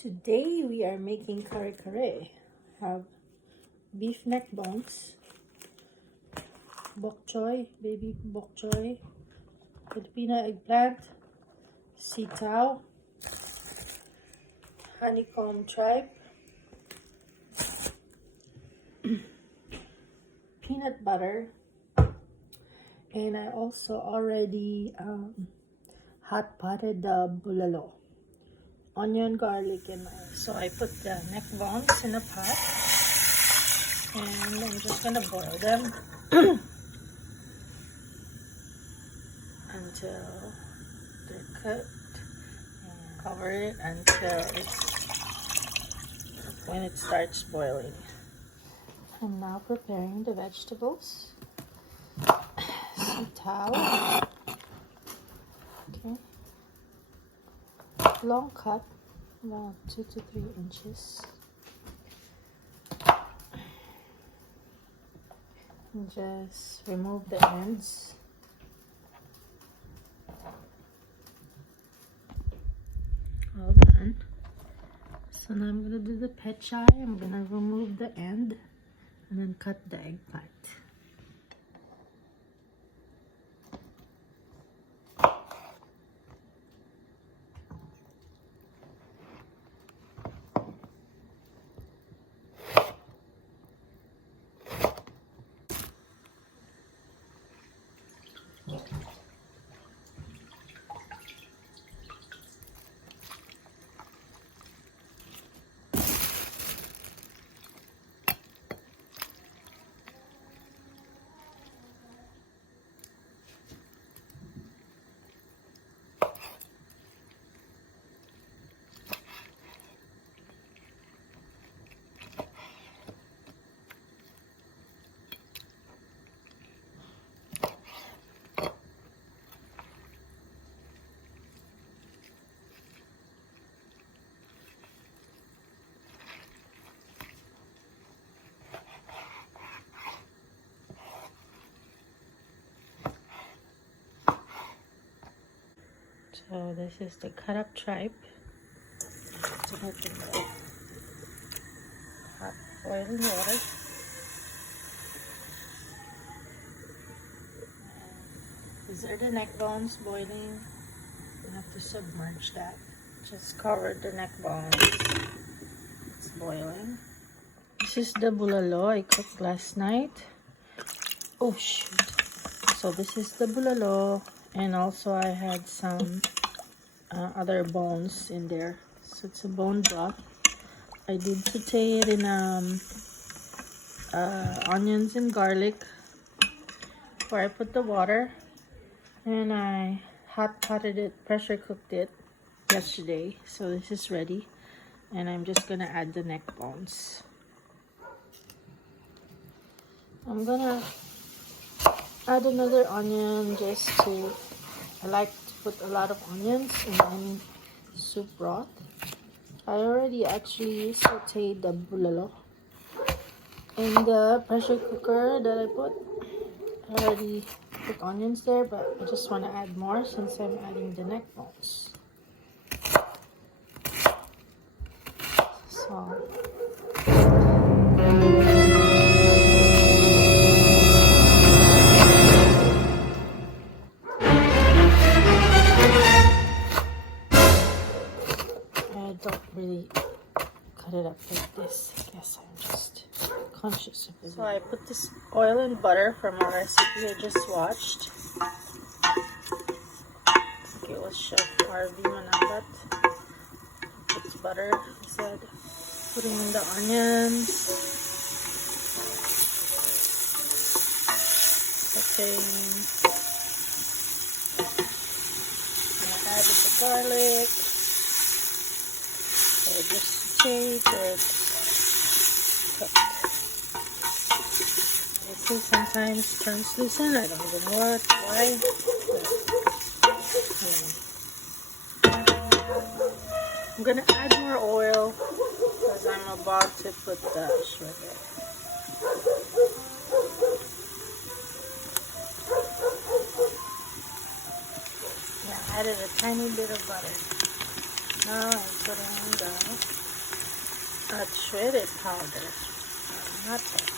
Today we are making kare kare. Have beef neck bones, bok choy, baby bok choy, Filipino eggplant, sitaw, honeycomb tripe, peanut butter, and I also already hot potted the bulalo, onion, garlic, and all. So I put the neck bones in a pot and I'm just gonna boil them until they're cooked, and cover it until when it starts boiling. I'm now preparing the vegetables. Sitaw, okay, long cut, about 2 to 3 inches. And just remove the ends. All done. So now I'm gonna do the pechay. I'm gonna remove the end and then cut the eggplant. So this is the cut up tripe. To put in the hot boiling water. These are the neck bones boiling. You have to submerge that. Just cover the neck bones. It's boiling. This is the bulalo I cooked last night. Oh shoot. So this is the bulalo, and also I had some other bones in there. So it's a bone broth. I did saute it in onions and garlic before I put the water, and I hot potted it, pressure cooked it yesterday. So this is ready, and I'm just gonna add the neck bones. I'm gonna add another onion just to, I like to put a lot of onions in any soup broth. I already actually sauteed the bulalo in the pressure cooker that I put. I already put onions there, but I just want to add more since I'm adding the neck bones. So I don't really cut it up like this. I guess I'm just conscious of it. So I put this oil and butter from a recipe I just watched. I think it was Chef Harvey Manabat. It's butter, he said. Putting in the onions. Sauteing. And I added the garlic. So I just sauteed it. I see sometimes translucent. I don't even know why. I'm gonna add more oil because I'm about to put the sugar. Yeah, I added a tiny bit of butter. Now I'm putting the add shredded powder, not that.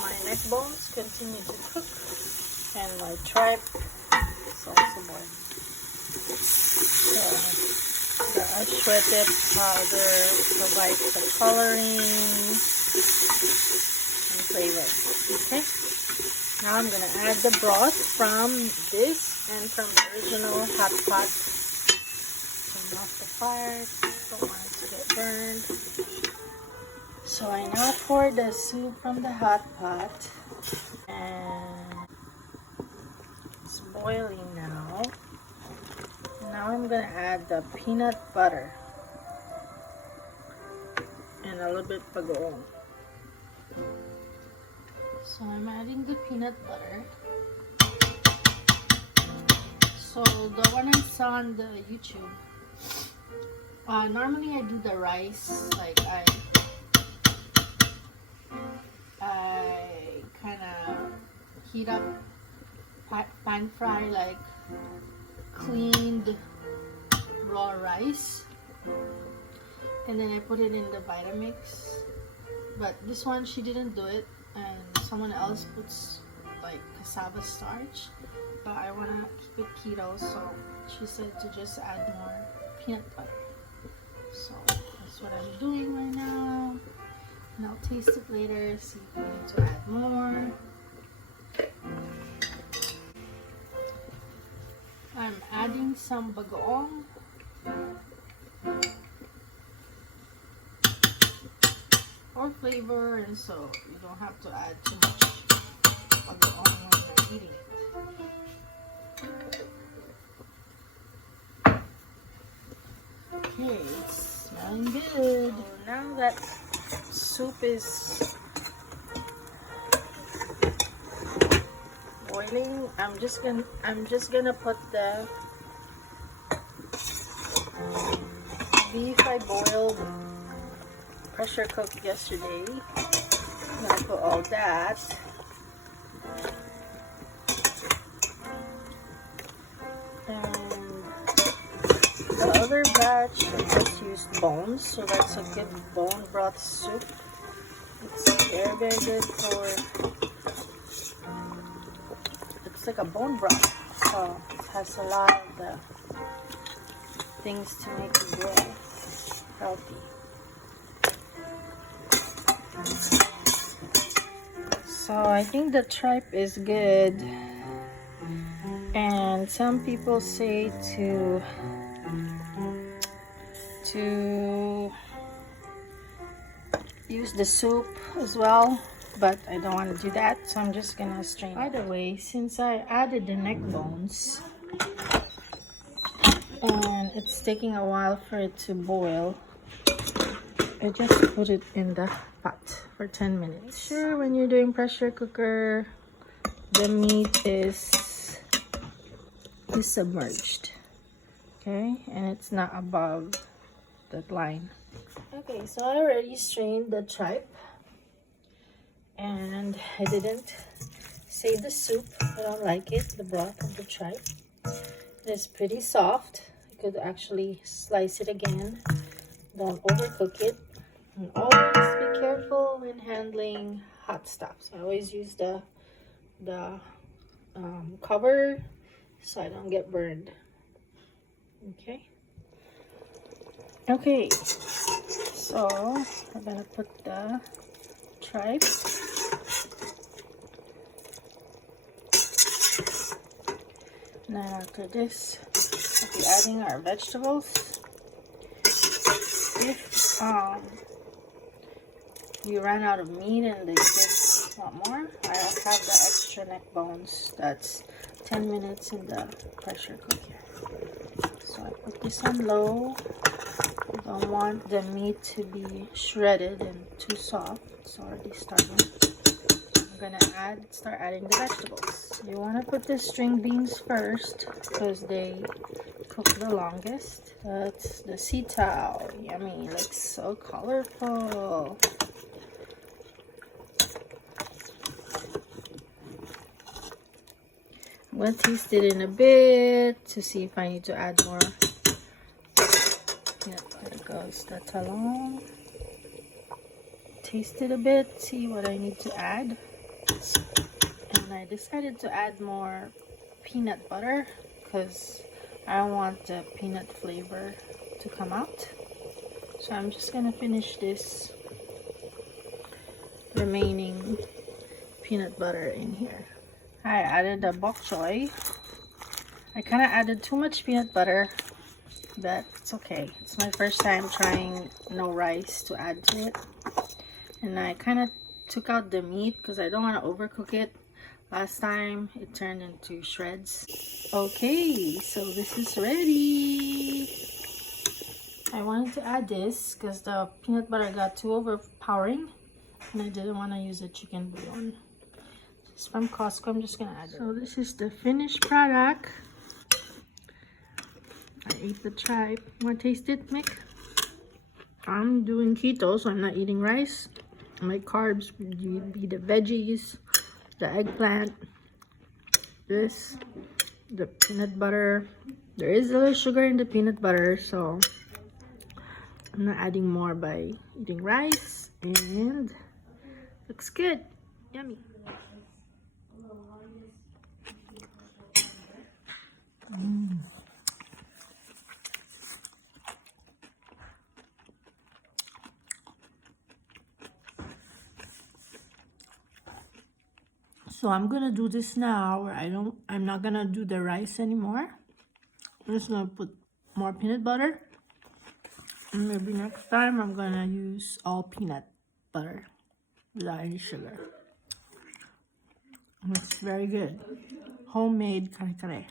My neck bones continue to cook, and my tripe is also boiling. So the shredded powder provides the coloring and flavor. Okay, now I'm gonna add the broth from this and from the original hot pot. Turn off the fire, don't want it to get burned. So I now pour the soup from the hot pot, and it's boiling now. Now I'm gonna add the peanut butter and a little bit bagoong. So I'm adding the peanut butter. So the one I saw on the YouTube, normally I do the rice, like I kind of heat up, pan fry like cleaned raw rice, and then I put it in the Vitamix. But this one she didn't do it, and someone else puts like cassava starch, but I want to keep it keto, so she said to just add more peanut butter. So that's what I'm doing right now, and I'll taste it later, see if we need to add more. I'm adding some bagoong. For flavor, and so you don't have to add too much bagoong when you're eating it. Okay, it's smelling good. So now that soup is boiling, I'm just gonna put the beef I boiled, pressure cooked yesterday. I'm gonna put all that. And the other batch I just used bones, so that's a good bone broth soup. It's very, very good for, it's like a bone broth, so it has a lot of the things to make it grow healthy. So I think the tripe is good, and some people say to use the soup as well, but I don't want to do that, so I'm just gonna strain. By the way, since I added the neck bones and it's taking a while for it to boil, I just put it in the pot for 10 minutes. Make sure when you're doing pressure cooker, the meat is submerged, okay, and it's not above that line. Okay, so I already strained the tripe, and I didn't save the soup. I don't like it, the broth of the tripe. It is pretty soft. I could actually slice it again. Don't overcook it, and always be careful when handling hot stuff. So I always use the cover so I don't get burned. Okay, so I'm gonna put the tripe. Now after this, we'll be adding our vegetables. If you run out of meat and the kids want more, I have the extra neck bones. That's 10 minutes in the pressure cooker. So I put this on low. I don't want the meat to be shredded and too soft. It's already starting. I'm gonna start adding the vegetables. You want to put the string beans first because they cook the longest. That's the sitaw. Yummy, looks so colorful. I'm gonna taste it in a bit to see if I need to add more. Yep, there goes the talong. Taste it a bit, see what I need to add. And I decided to add more peanut butter because I want the peanut flavor to come out. So I'm just gonna finish this remaining peanut butter in here. I added the bok choy. I kind of added too much peanut butter, but it's okay. It's my first time trying no rice to add to it. And I kind of took out the meat because I don't want to overcook it. Last time it turned into shreds. Okay, so this is ready. I wanted to add this because the peanut butter got too overpowering and I didn't want to use a chicken bouillon. It's from Costco. I'm just gonna add it. So this is the finished product. I ate the tripe. Want to taste it, Mick? I'm doing keto, so I'm not eating rice. My carbs would be the veggies, the eggplant, this, the peanut butter. There is a little sugar in the peanut butter, so I'm not adding more by eating rice. And looks good. Yummy. So I'm gonna do this now where I'm not gonna do the rice anymore. I'm just gonna put more peanut butter. And maybe next time I'm gonna use all peanut butter without any sugar. And it's very good. Homemade kare kare.